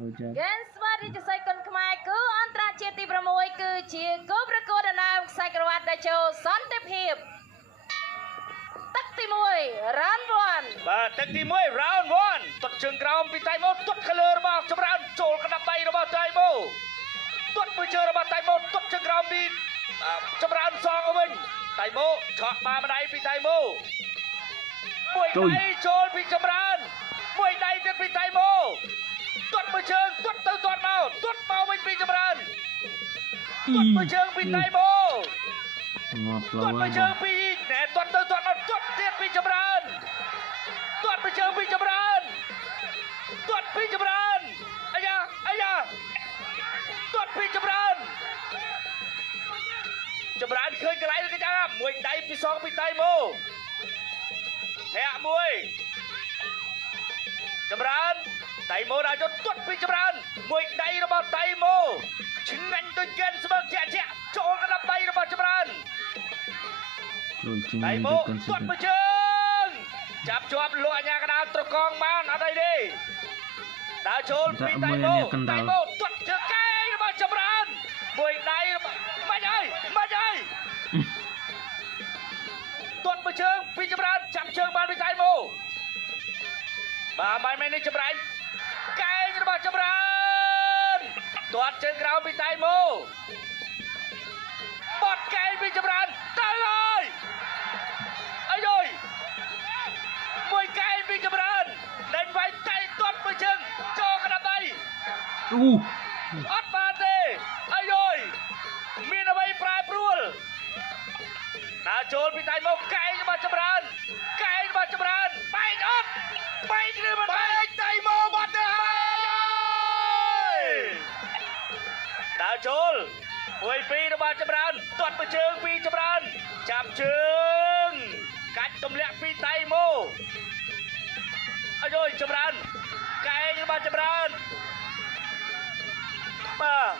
Gen Smart រាជសីគុណខ្មែរគឺអន្តរជាតិទី6គឺជាគោលប្រកួតដណ្ដើមខ្សែក្រវ៉ាត់ដែលចូលសន្តិភាពទឹកទី1 round 1បាទទឹកទី1 round 1ទាត់ជើងក្រោមពីតៃម៉ូទាត់ខលើរបស់ចម្រើនចូលកណ្ដាប់ដៃរបស់តៃម៉ូទាត់មួយជើងរបស់តៃម៉ូទាត់ជើងក្រោមពីចម្រើនសងវិញតៃម៉ូឆក់បាម្ដាយពីតៃម៉ូមួយដៃចូលពីចម្រើនមួយដៃទៀតពីតៃម៉ូទាត់មួយជើងទាត់ទៅទាត់មកទាត់មកវិញពីចម្រើនទាត់មួយជើងពីតៃម៉ូទាត់មួយជើងពីណែទាត់ទៅទាត់មកទាត់ទៀតពីចម្រើនទាត់មួយជើងពីចម្រើនទាត់ពីចម្រើនអាយ៉ាទាត់ពីចម្រើនចម្រើនឃើញកន្លែងគេចាំមួយដៃពីសងពីតៃម៉ូធាក់មួយចម្រើនតៃម៉ូដាក់ចូលទាត់ពីចម្រើនមួយដៃរបស់តៃម៉ូឆ្ងាញ់ដូចកែនស្មើជាក់ចូលកណ្ដាប់ដៃរបស់ចម្រើនតៃម៉ូទាត់មួយជើងចាប់ជាប់លក់អាញាកណ្ដាលត្រកងបានអត់អីទេដើរចូលពីតៃម៉ូទាត់ជើងកែងរបស់ចម្រើនមួយដៃមិនអើយទាត់មួយជើងពីចម្រើនចាប់ជើងបានពីតៃម៉ូបាទមិននេះចម្រាញ់កែងរបស់ចម្រើនទាត់ជើងក្រោមពីតៃម៉ូបត់កែងពីចម្រើនទៅហើយអាយមួយកែងពីចម្រើនដេញវាយតៃទាត់មួយជើងចូលកណ្ដាប់ដៃអត់បានទេអាយមានអ្វីប្រែប្រួលដើរចូលពីតៃម៉ូកែងរបស់ចម្រើនបែកអត់បែកឬមិនបែកតៃម៉ូបាត់ទៅហើយដើរចូល1-2របស់ចម្រើនទាត់មួយជើងពីចម្រើនចាប់ជើងកាច់ទម្លាក់ពីតៃម៉ូអាយចម្រើនកែងរបស់ចម្រើនបាទ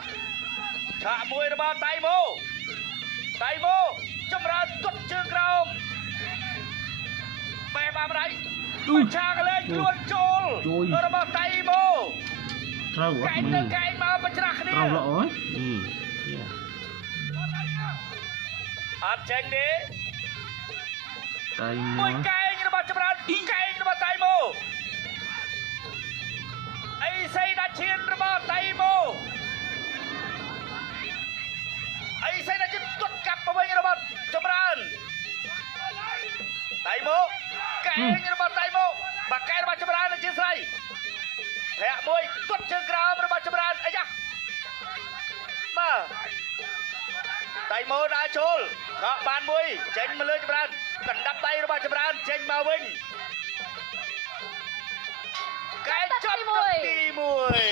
ឆាកមួយរបស់តៃម៉ូចម្រើនទាត់ជើងក្រោមបែបអាម្ដាយឆាកលេងខ្លួនចូលរបស់តៃម៉ូត្រូវកែងទៅកែងមកបច្រាស់គ្នាត្រូវល្អអត់ចេញទេតៃម៉ូមួយកែងរបស់ចម្រើនកែងរបស់តៃម៉ូអីសីដាឈៀនរបស់តៃម៉ូអីសីដាឈៀនទាត់កាប់ទៅវិញរបស់ចម្រើនតៃម៉ូកែងរបស់តៃម៉ូបាក់កែរបស់ចម្រើនជាស្រីធាក់មួយទាត់ជើងក្រោមរបស់ចម្រើនអាយ៉ាបាទតៃម៉ូដើរចូលខកបានមួយចេញមកលើចម្រើនកណ្ដាប់ដៃរបស់ចម្រើនចេញមកវិញកែចាប់ទី1